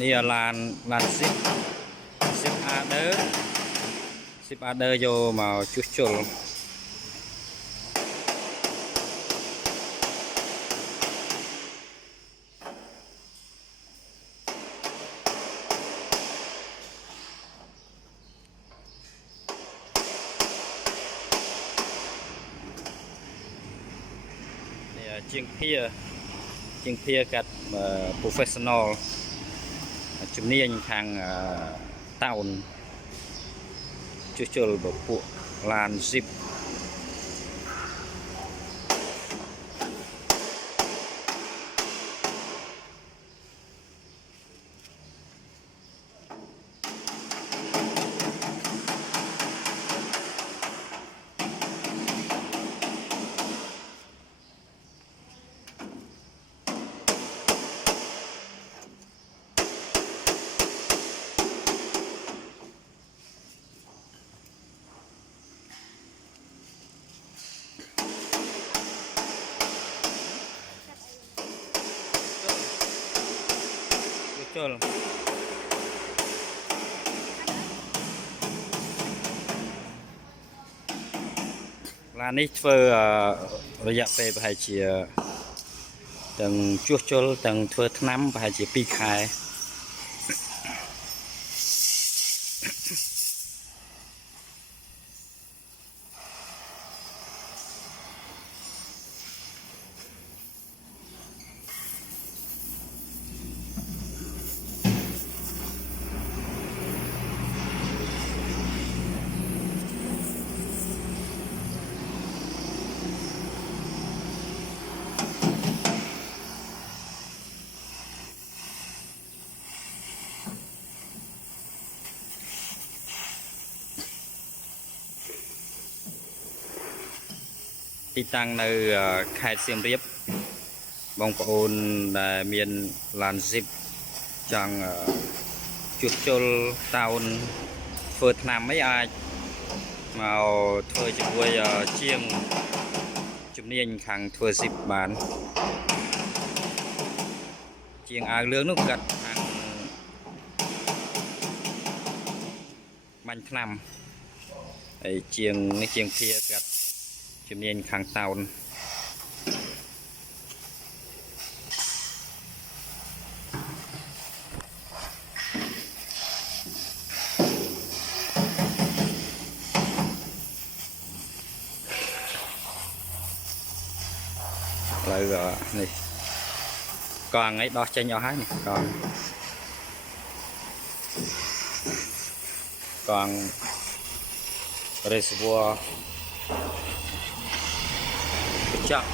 นี่ลานสิบอาเดอร์โยมาชุดชลนี่จิงเพียกับprofessional ជំនាញខាងតោនជួសជុលពួកឡាន zip ជួសជុលឡាននេះធ្វើរយៈពេលប្រហែលជាទាំងជួសជុលទាំងធ្វើថ្នាំប្រហែលជា2 ខែទីតាំងនៅខេត្តសៀមរាបបងប្អូនដែលមានឡាន zip ចង់ជួសជុលតោនធ្វើថ្នាំអីអាចមកធ្វើជាមួយជាងជំនាញខាងធ្វើ zip បានជាងអាវលឿងនោះកាត់ខាងបាញ់ថ្នាំហើយជាងនេះជាងភៀកាត់ជំនាញខាងតោនឥឡូវនេះកង់អីដោះចេញអស់ហើយនេះកង់ reservoir ចាក់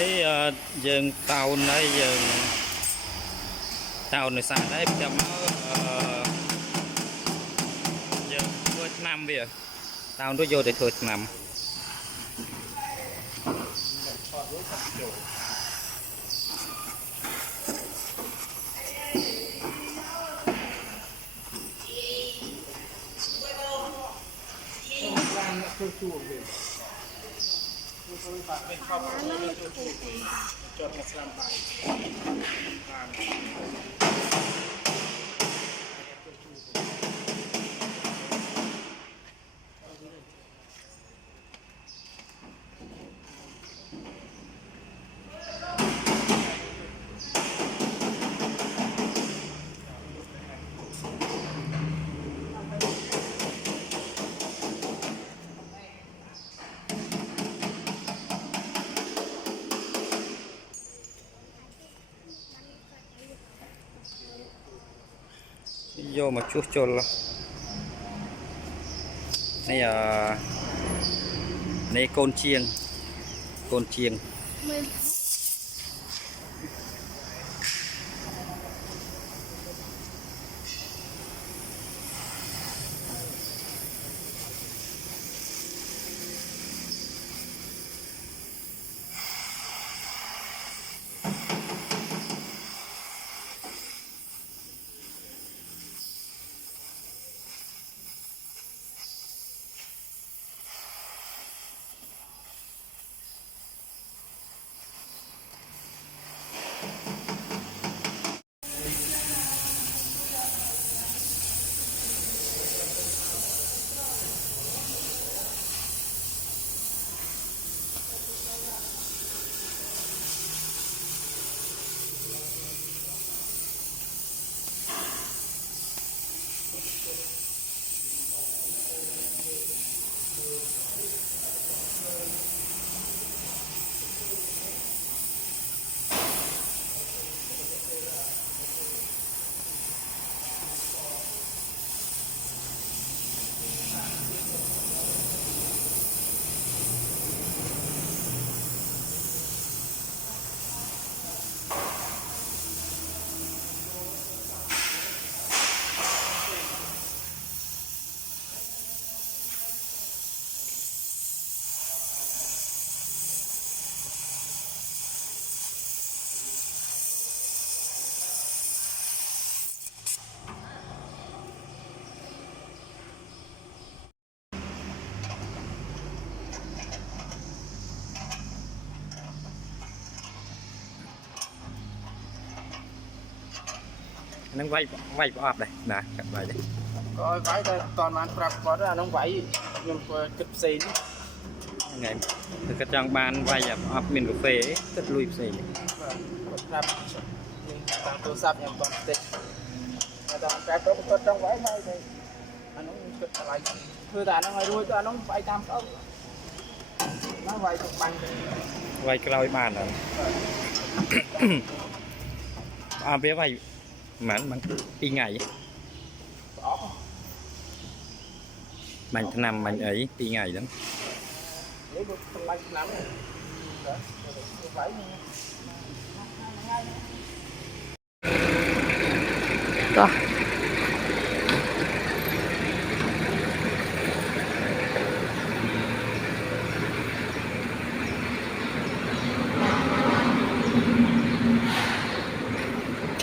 នេះយើងតោនហើយយើងតោននៅសាច់ហើយចាំមកយើងធ្វើថ្នាំវាតោនរួចយកទៅធ្វើថ្នាំจดมาสลัมไปvô mà chuốt chôn luôn này này côn chiêng nó quay ọp đây nè chặt vậy đây coi váy đây toàn màn prap có ra nó váy nhưng kịch xì ngày từ cái trang ban quay nhập ọp miền cà phê ấy rất lui xì prap tăng tô sáp nhầm toàn tịch toàn cái đó trong váy này thì nó kịch lại thưa ta nó hơi đuôi ta nó váy tam không nó váy chụp băng quay cái lối bàn rồi biết quay mà đi ngày mình nằm mình ấy đi ngày đó đó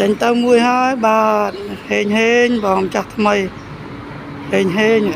chân tao mùi hai bà hên hên bòm chặt mày hên hên